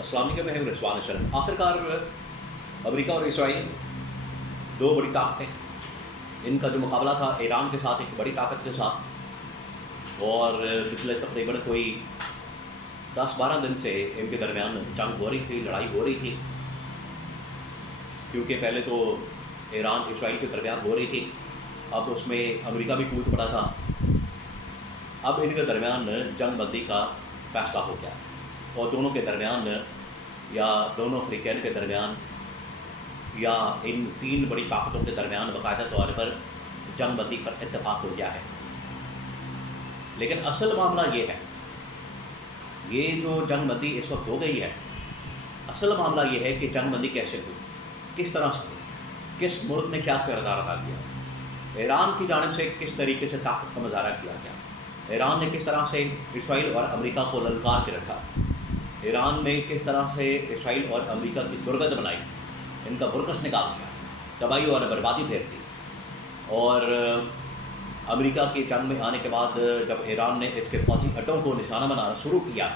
السلام علیکم، میں ہوں رضوان شرف۔ آخرکار امریکہ اور اسرائیل دو بڑی طاقتیں، ان کا جو مقابلہ تھا ایران کے ساتھ، ایک بڑی طاقت کے ساتھ، اور پچھلے تقریباً کوئی 10-12 دن سے ان کے درمیان جنگ ہو رہی تھی، لڑائی ہو رہی تھی، کیونکہ پہلے تو ایران اسرائیل کے درمیان ہو رہی تھی، اب اس میں امریکہ بھی کود پڑا تھا، اب ان کے درمیان جنگ بندی کا فیصلہ ہو گیا، اور دونوں کے درمیان یا دونوں فریقین کے درمیان یا ان تین بڑی طاقتوں کے درمیان باقاعدہ طور پر جنگ بندی پر اتفاق ہو گیا ہے۔ لیکن اصل معاملہ یہ ہے، یہ جو جنگ بندی اس وقت ہو گئی ہے، اصل معاملہ یہ ہے کہ جنگ بندی کیسے ہوئی، کس طرح سے ہوئی، کس ملک نے کیا کردار ادا کیا، ایران کی جانب سے کس طریقے سے طاقت کا مظاہرہ کیا گیا، ایران نے کس طرح سے اسرائیل اور امریکہ کو للکار کے رکھا، ایران نے کس طرح سے اسرائیل اور امریکہ کی درگت بنائی، ان کا برکس نکال دیا، تباہی اور بربادی پھیر دی، اور امریکہ کی جنگ میں آنے کے بعد جب ایران نے اس کے فوجی اڈوں کو نشانہ بنانا شروع کیا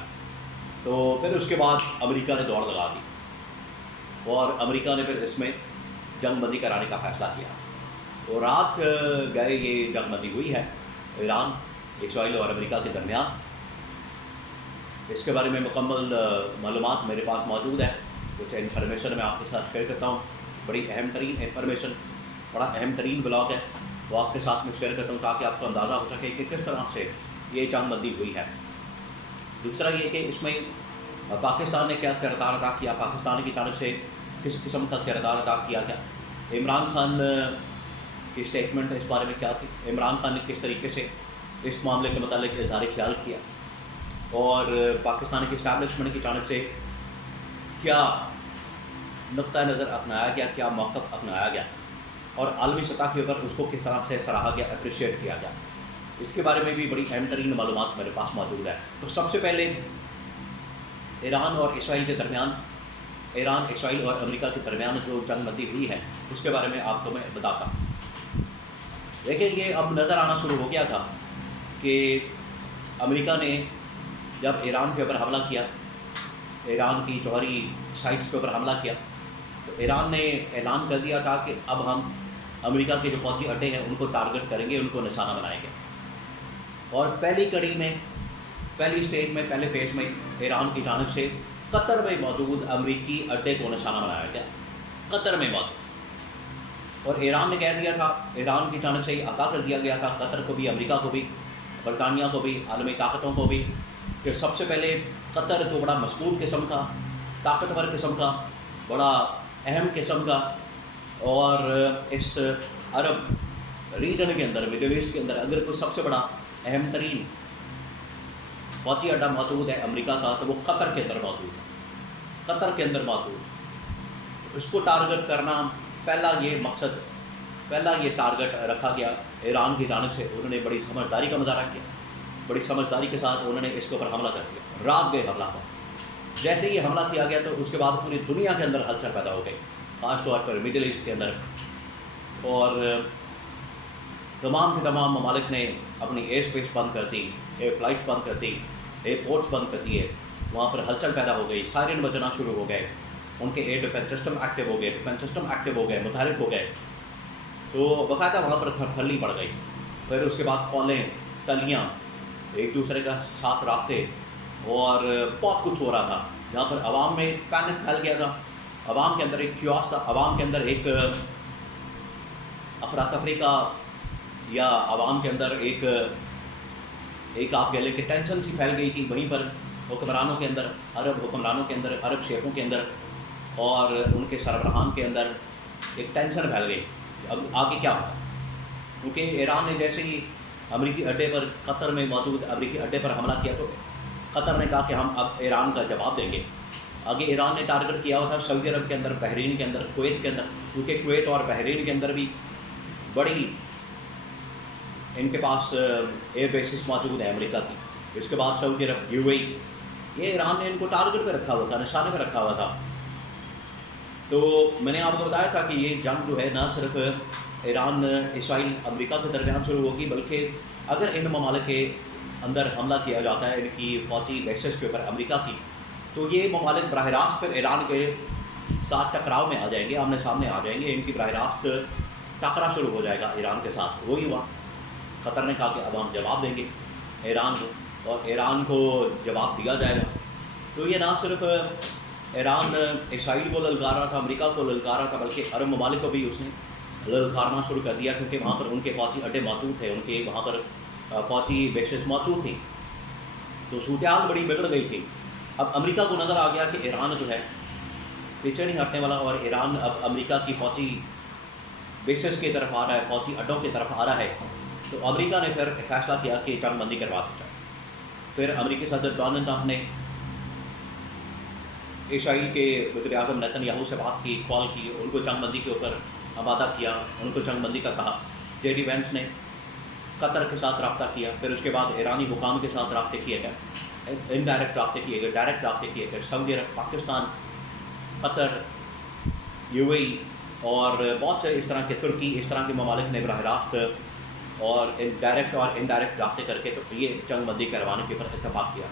تو پھر اس کے بعد امریکہ نے دوڑ لگا دی، اور امریکہ نے پھر اس میں جنگ بندی کرانے کا فیصلہ کیا، تو رات گئے یہ جنگ بندی ہوئی ہے ایران، اسرائیل اور امریکہ کے درمیان۔ اس کے بارے میں مکمل معلومات میرے پاس موجود ہے، کچھ انفارمیشن میں آپ کے ساتھ شیئر کرتا ہوں، بڑی اہم ترین انفارمیشن، بڑا اہم ترین بلاگ ہے، وہ آپ کے ساتھ میں شیئر کرتا ہوں تاکہ آپ کو اندازہ ہو سکے کہ کس طرح سے یہ جنگ بندی ہوئی ہے۔ دوسرا یہ کہ اس میں پاکستان نے کیا کردار ادا کیا، پاکستان کی جانب سے کس قسم کا کردار ادا کیا گیا، عمران خان کی اسٹیٹمنٹ اس بارے میں کیا تھی، عمران خان نے کس طریقے سے اس معاملے کے متعلق اظہار خیال کیا، اور پاکستان کی اسٹیبلشمنٹ کی جانب سے کیا نقطہ نظر اپنایا گیا، کیا موقف اپنایا گیا، اور عالمی سطح کے اوپر اس کو کس طرح سے سراہا گیا، اپریشیٹ کیا گیا، اس کے بارے میں بھی بڑی اہم ترین معلومات میرے پاس موجود ہے۔ تو سب سے پہلے ایران اور اسرائیل کے درمیان، ایران، اسرائیل اور امریکہ کے درمیان جو جنگ بندی ہوئی ہے اس کے بارے میں آپ کو میں بتاتا ہوں۔ دیکھیں، یہ اب نظر آنا شروع ہو گیا تھا کہ امریکہ نے جب ایران کے اوپر حملہ کیا، ایران کی جوہری سائٹس کے اوپر حملہ کیا، تو ایران نے اعلان کر دیا تھا کہ اب ہم امریکہ کے جو فوجی اڈے ہیں ان کو ٹارگٹ کریں گے، ان کو نشانہ بنائیں گے، اور پہلی کڑی میں، پہلی اسٹیج میں، پہلے فیز میں ایران کی جانب سے قطر میں موجود امریکی اڈے کو نشانہ بنایا گیا، قطر میں موجود، اور ایران نے کہہ دیا تھا، ایران کی جانب سے یہ آگاہ کر دیا گیا تھا قطر کو بھی، امریکہ کو بھی، برطانیہ کو بھی، عالمی طاقتوں کو بھی، کہ سب سے پہلے قطر جو بڑا مضبوط قسم کا، طاقتور قسم کا، بڑا اہم قسم کا، اور اس عرب ریجن کے اندر، مڈل ایسٹ کے اندر اگر کوئی سب سے بڑا اہم ترین فوجی اڈا موجود ہے امریکہ کا تو وہ قطر کے اندر موجود ہے، قطر کے اندر موجود، اس کو ٹارگٹ کرنا پہلا یہ مقصد، پہلا یہ ٹارگٹ رکھا گیا ایران کی جانب سے۔ انہوں نے بڑی سمجھداری کا مظاہرہ کیا، بڑی سمجھداری کے ساتھ انہوں نے اس کے اوپر حملہ کر دیا، رات گئے حملہ پر۔ جیسے یہ حملہ کیا گیا تو اس کے بعد پوری دنیا کے اندر ہلچل پیدا ہو گئی، خاص طور پر مڈل ایسٹ کے اندر، اور تمام کے تمام ممالک نے اپنی ایئر اسپیس بند کر دی، ایئر فلائٹس بند کر دی، ایئرپورٹس بند کر دیے، وہاں پر ہلچل پیدا ہو گئی، سائرن بجنا شروع ہو گئے، ان کے ایئر ڈیفینس سسٹم ایکٹیو ہو گئے، ڈیفینس سسٹم ایکٹیو ہو گئے، متحرک ہو گئے، تو باقاعدہ وہاں پر تھرلی پڑ گئی۔ پھر اس کے بعد کالیں، تلیاں، ایک دوسرے کا ساتھ رابطے، اور بہت کچھ ہو رہا تھا، جہاں پر عوام میں پینک پھیل گیا تھا، عوام کے اندر ایک کیوس تھا، عوام کے اندر ایک افراتفری کا، یا عوام کے اندر ایک آپ کہہ لیں کہ ٹینشن سی پھیل گئی تھی وہیں پر حکمرانوں کے اندر، عرب حکمرانوں کے اندر، عرب شیخوں کے اندر، اور ان کے سربراہان کے اندر ایک ٹینشن پھیل گئی اب آگے کیا ہوگا، کیونکہ ایران نے جیسے ہی امریکی اڈے پر، قطر میں موجود امریکی اڈے پر حملہ کیا تو قطر نے کہا کہ ہم اب ایران کا جواب دیں گے۔ آگے ایران نے ٹارگٹ کیا ہوا تھا سعودی عرب کے اندر، بحرین کے اندر، کویت کے اندر، کیونکہ کویت اور بحرین کے اندر بھی بڑی ان کے پاس ایئر بیسز موجود ہیں امریکہ کی۔ اس کے بعد سعودی عرب، یو اے ای، یہ ایران نے ان کو ٹارگٹ پہ رکھا ہوا تھا، نشانے پہ رکھا ہوا تھا۔ تو میں نے آپ کو بتایا تھا کہ یہ جنگ جو ہے نہ صرف ایران، اسرائیل، امریکہ کے درمیان شروع ہوگی، بلکہ اگر ان ممالک کے اندر حملہ کیا جاتا ہے ان کی فوجی بیسز کے اوپر امریکہ کی، تو یہ ممالک براہ راست پھر ایران کے ساتھ ٹکراؤ میں آ جائیں گے، آمنے سامنے آ جائیں گے، ان کی براہ راست ٹکرا شروع ہو جائے گا ایران کے ساتھ۔ وہی ہوا، قطر نے کہا کہ اب ہم جواب دیں گے ایران کو، اور ایران کو جواب دیا جائے گا۔ تو یہ نہ صرف ایران اسرائیل کو للکار رہا تھا، امریکہ کو للکار رہا تھا، بلکہ عرب ممالک کو بھی اس نے للکارنا شروع کر دیا، کیونکہ وہاں پر ان کے فوجی اڈے موجود تھے، ان کے وہاں پر فوجی بیسز موجود تھیں، تو صورتحال بڑی بگڑ گئی تھی۔ اب امریکہ کو نظر آ گیا کہ ایران جو ہے پیچھے نہیں ہٹنے والا، اور ایران اب امریکہ کی فوجی بیسز کی طرف آ رہا ہے، فوجی اڈوں کی طرف آ رہا ہے۔ تو امریکہ نے پھر فیصلہ کیا کہ جنگ بندی کروا دی جائے۔ پھر امریکی صدر ڈونلڈ ٹرمپ نے اسرائیل کے وزیر اعظم نیتن یاہو سے بات کی، کال کی، ان کو جنگ بندی کے اوپر آمادہ کیا، ان کو جنگ بندی کا کہا۔ جے ڈی وینس نے قطر کے ساتھ رابطہ کیا، پھر اس کے بعد ایرانی حکام کے ساتھ رابطے کیے گئے، انڈائریکٹ رابطے کیے گئے، ڈائریکٹ رابطے کیے گئے، سعودی عرب، پاکستان، قطر، یو اے ای اور بہت سے اس طرح کے، ترکی، اس طرح کے ممالک نے براہ راست اور ڈائریکٹ اور انڈائریکٹ رابطے کر کے تو یہ جنگ بندی کروانے کے اوپر اتفاق کیا۔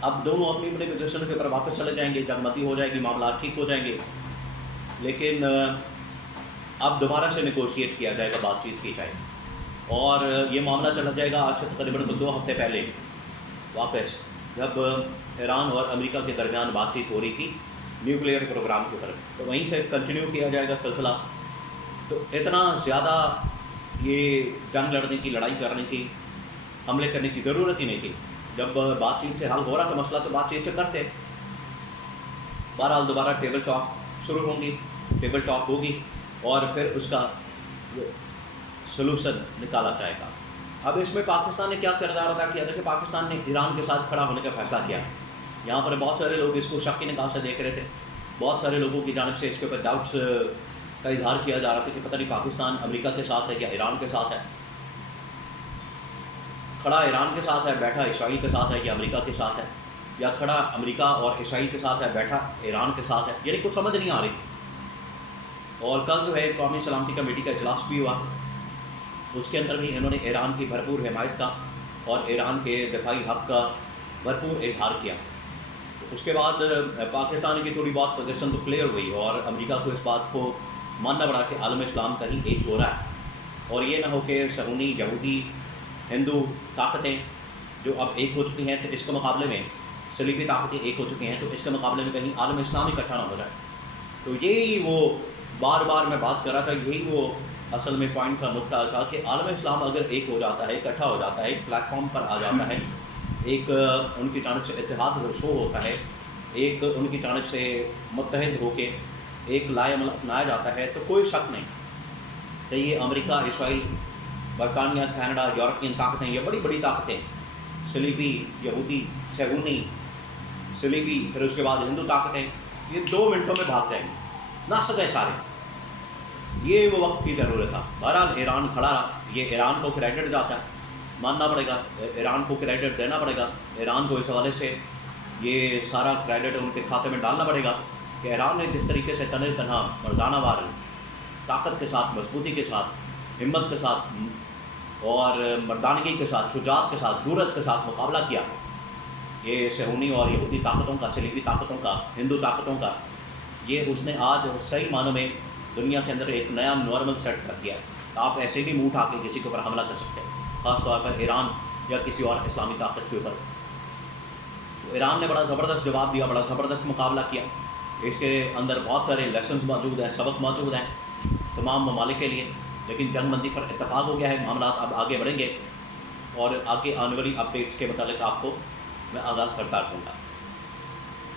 اب دونوں اپنی اپنی پوزیشن کے اوپر واپس چلے جائیں گے، جنگ بندی ہو جائے گی، معاملات ٹھیک ہو جائیں گے، لیکن اب دوبارہ سے نیگوشیٹ کیا جائے گا، بات چیت کی جائے گی، اور یہ معاملہ چلا جائے گا آج سے تقریباً 2 ہفتے پہلے واپس، جب ایران اور امریکہ کے درمیان بات چیت ہو رہی تھی نیوکلیئر پروگرام کے اوپر، تو وہیں سے کنٹینیو کیا جائے گا سلسلہ۔ تو اتنا زیادہ یہ جنگ لڑنے کی، لڑائی کرنے کی، حملے کرنے کی ضرورت ہی نہیں تھی۔ جب بات چیت سے حل ہو رہا تھا مسئلہ تو بات چیت سے کرتے۔ بہرحال دوبارہ ٹیبل ٹاک شروع ہوں گی، ٹیبل ٹاک ہوگی، اور پھر اس کا سلوشن نکالا جائے گا۔ اب اس میں پاکستان نے کیا کردار ادا کیا؟ دیکھیں، پاکستان نے ایران کے ساتھ کھڑا ہونے کا فیصلہ کیا۔ یہاں پر بہت سارے لوگ اس کو شک کی نگاہ سے دیکھ رہے تھے، بہت سارے لوگوں کی جانب سے اس کے اوپر ڈاؤٹس کا اظہار کیا جا رہا تھا کہ پتہ نہیں پاکستان امریکہ کے ساتھ ہے یا ایران کے ساتھ ہے، کھڑا ایران کے ساتھ ہے، بیٹھا اسرائیل کے ساتھ ہے، یا امریکہ کے ساتھ ہے، یا کھڑا امریکہ اور اسرائیل کے ساتھ ہے، بیٹھا ایران کے ساتھ ہے، یعنی کچھ سمجھ نہیں آ رہی۔ اور کل جو ہے قومی سلامتی کمیٹی کا اجلاس بھی ہوا، اس کے اندر بھی انہوں نے ایران کی بھرپور حمایت کا اور ایران کے دفاعی حق کا بھرپور اظہار کیا۔ اس کے بعد پاکستان کی تھوڑی بہت پوزیشن تو کلیئر ہوئی، اور امریکہ کو اس بات کو ماننا پڑا کہ عالم اسلام کہیں ایک ہو رہا ہے، اور یہ نہ ہو کہ صہیونی، یہودی، ہندو طاقتیں جو اب ایک ہو چکی ہیں، تو اس کے مقابلے میں صلیبی طاقتیں ایک ہو چکی ہیں، تو اس کے مقابلے میں کہیں عالم اسلام اکٹھا نہ ہو جائے۔ تو یہی وہ بار بار میں بات کر رہا تھا، یہی وہ اصل میں پوائنٹ کا نقطہ تھا کہ عالم اسلام اگر ایک ہو جاتا ہے، اکٹھا ہو جاتا ہے، ایک پلیٹ فارم پر آ جاتا ہے، ایک ان کی جانب سے اتحاد رسو ہوتا ہے، ایک ان کی جانب سے متحد ہو کے ایک لائے عمل اپنایا جاتا ہے، تو کوئی شک نہیں کہ یہ امریکہ، اسرائیل، برطانیہ، کینیڈا، یورپین طاقتیں، یہ بڑی بڑی طاقتیں، صلیبی، یہودی، صہیونی، صلیبی، پھر اس کے بعد ہندو طاقتیں، یہ 2 منٹوں میں بھاگ جائیں گے، نہ سکے سارے۔ یہ وہ وقت کی ضرورت تھا۔ بہرحال ایران کھڑا رہا، یہ ایران کو کریڈٹ جاتا ہے، ماننا پڑے گا، ایران کو کریڈٹ دینا پڑے گا، ایران کو اس حوالے سے یہ سارا کریڈٹ ان کے کھاتے میں ڈالنا پڑے گا کہ ایران نے جس طریقے سے تنہ تنہا، مردانہ وار، طاقت کے ساتھ، مضبوطی کے ساتھ، ہمت کے ساتھ اور مردانگی کے ساتھ، شجاعت کے ساتھ، جرأت کے ساتھ مقابلہ کیا، یہ صہیونی اور یہودی طاقتوں کا، صلیبی طاقتوں کا، ہندو طاقتوں کا، یہ اس نے آج صحیح معنوں میں دنیا کے اندر ایک نیا نارمل سیٹ کر دیا ہے۔ آپ ایسے بھی منہ اٹھا کے کسی کے اوپر حملہ کر سکتے ہیں، خاص طور پر ایران یا کسی اور اسلامی طاقت کے اوپر۔ تو ایران نے بڑا زبردست جواب دیا، بڑا زبردست مقابلہ کیا۔ اس کے اندر بہت سارے لیسنز موجود ہیں، سبق موجود ہیں تمام ممالک کے لیے، لیکن جنگ بندی پر اتفاق ہو گیا ہے، معاملات اب آگے بڑھیں گے، اور آگے آنے والی اپڈیٹس کے متعلق آپ کو میں آگاہ کرتا رہوں گا۔